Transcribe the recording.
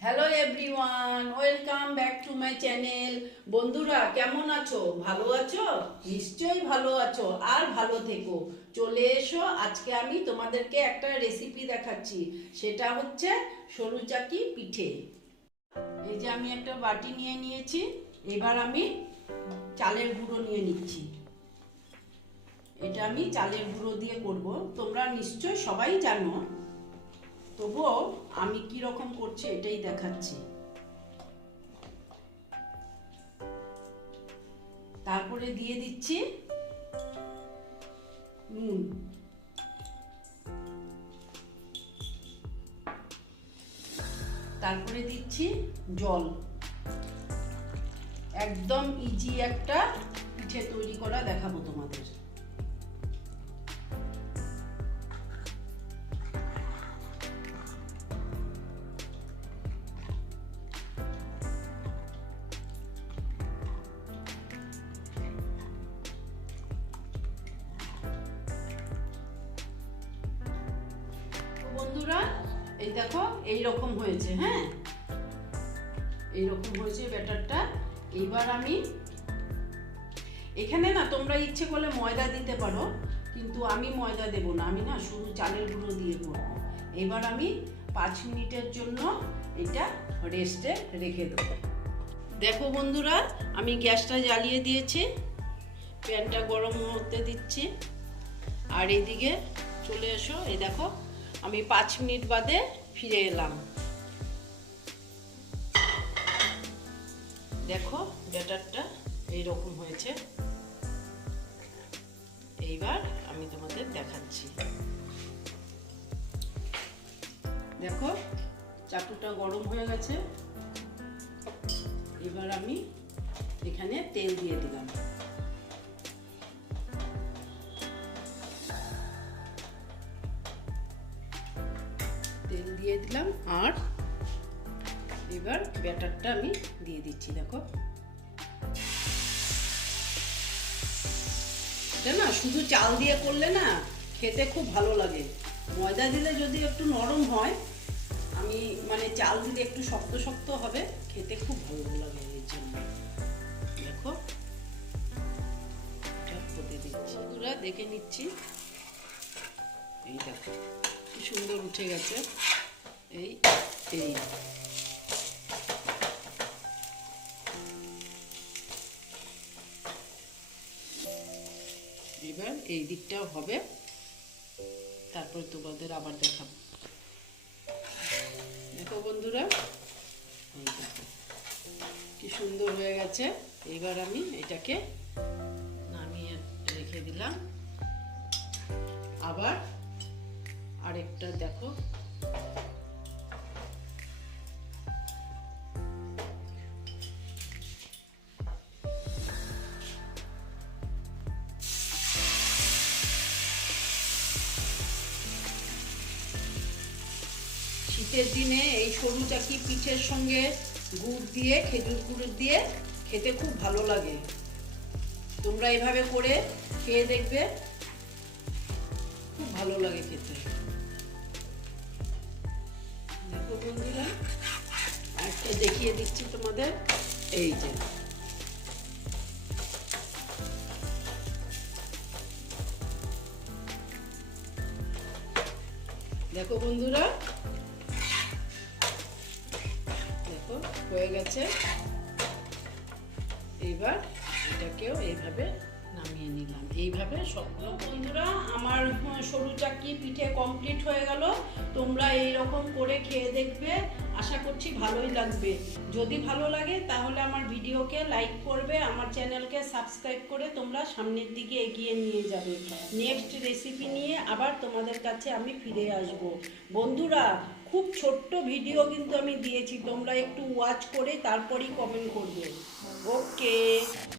Hello everyone welcome back to my channel বন্ধুরা, কেমন আছো? ভালো আছো? নিশ্চয়ই ভালো আছো। আর ভালো থেকো। চলে এসো। আজকে আমি তোমাদেরকে একটা রেসিপি দেখাচ্ছি। সেটা হচ্ছে সরু চাকি পিঠে। এই যে আমি একটা বাটি নিয়ে নিয়েছি। এবার আমি চালের গুঁড়ো নিয়ে নিচ্ছি। এটা আমি চালের গুঁড়ো দিয়ে করব। তোমরা নিশ্চয় সবাই জানো তবুও আমি কি রকম করছি এটাই দেখাচ্ছি। তারপরে দিয়ে দিচ্ছি, নুন। তারপরে দিচ্ছি জল। একদম ইজি একটা পিঠে তৈরি করা দেখাবো তোমাদের। বন্ধুরা, এই দেখো এই রকম হয়েছে হ্যাঁ? এই রকম হয়েছে ব্যাটারটা। এইবার আমি, এখানে না, তোমরা ইচ্ছে করলে ময়দা দিতে পারো, কিন্তু আমি ময়দা দেব না, আমি না শুধু চালের গুঁড়ো দিয়ে করব। এবার আমি পাঁচ মিনিটের জন্য এটা রেস্টে রেখে দেবো। দেখো বন্ধুরা, আমি গ্যাসটা জ্বালিয়ে দিয়েছি, প্যানটা গরম হতে দিচ্ছি। আর এদিকে চলে এসো, এই দেখো আমি পাঁচ মিনিট বাদে ফিরে এলাম। দেখো, ব্যাটারটা এইরকম হয়েছে। এইবার আমি তোমাদের দেখাচ্ছি। দেখো, চাটুটা গরম হয়ে গেছে। এবার আমি এখানে তেল দিয়ে দিলাম। তেল দিয়ে দিলাম আর এবার ব্যাটারটা আমি দিয়ে দিচ্ছি, দেখো। এটা না শুধু চাল দিয়ে করলে না খেতে খুব ভালো লাগে। ময়দা দিলে যদি একটু নরম হয়, আমি মানে চাল দিলে একটু শক্ত শক্ত হবে, খেতে খুব ভালো লাগে এর জন্য। দেখো। এটা দিচ্ছি। দেখে নিচ্ছি। এই দেখো। কি সুন্দর উঠে গেছে। এই এই। এবার এই দিকটাও হবে। তারপর তোমাদের আবার দেখাবো। দেখো বন্ধুরা কি সুন্দর হয়ে গেছে। এবার আমি এটাকে নামিয়ে রেখে দিলাম। আবার আরেকটা দেখো। শীতের দিনে এই সরু চাকি পিঠের সঙ্গে গুড় দিয়ে, খেজুর গুড় দিয়ে খেতে খুব ভালো লাগে? তোমরা এভাবে করে খেয়ে দেখবে, খুব ভালো লাগে খেতে। দেখিয়ে দিচ্ছি তোমাদের। এই যে। দেখো বন্ধুরা। দেখো, হয়ে গেছে। এইবার এটাকেও এইভাবে নামিয়ে নিলাম। এইভাবে সবগুলো বন্ধুরা, আমার সরু চাকি পিঠে কমপ্লিট হয়ে গেল। তোমরা এই রকম করে খেয়ে দেখবে। আশা করছি ভালোই লাগবে। যদি ভালো লাগে, তাহলে আমার ভিডিওকে লাইক করবে, আমার চ্যানেলকে সাবস্ক্রাইব করে তোমরা সামনের দিকে এগিয়ে নিয়ে যাবে। নেক্সট রেসিপি নিয়ে আবার তোমাদের কাছে আমি ফিরে আসব। বন্ধুরা, খুব ছোট্ট ভিডিও কিন্তু আমি দিয়েছি, তোমরা একটু ওয়াচ করে তারপরেই কমেন্ট করবে। ওকে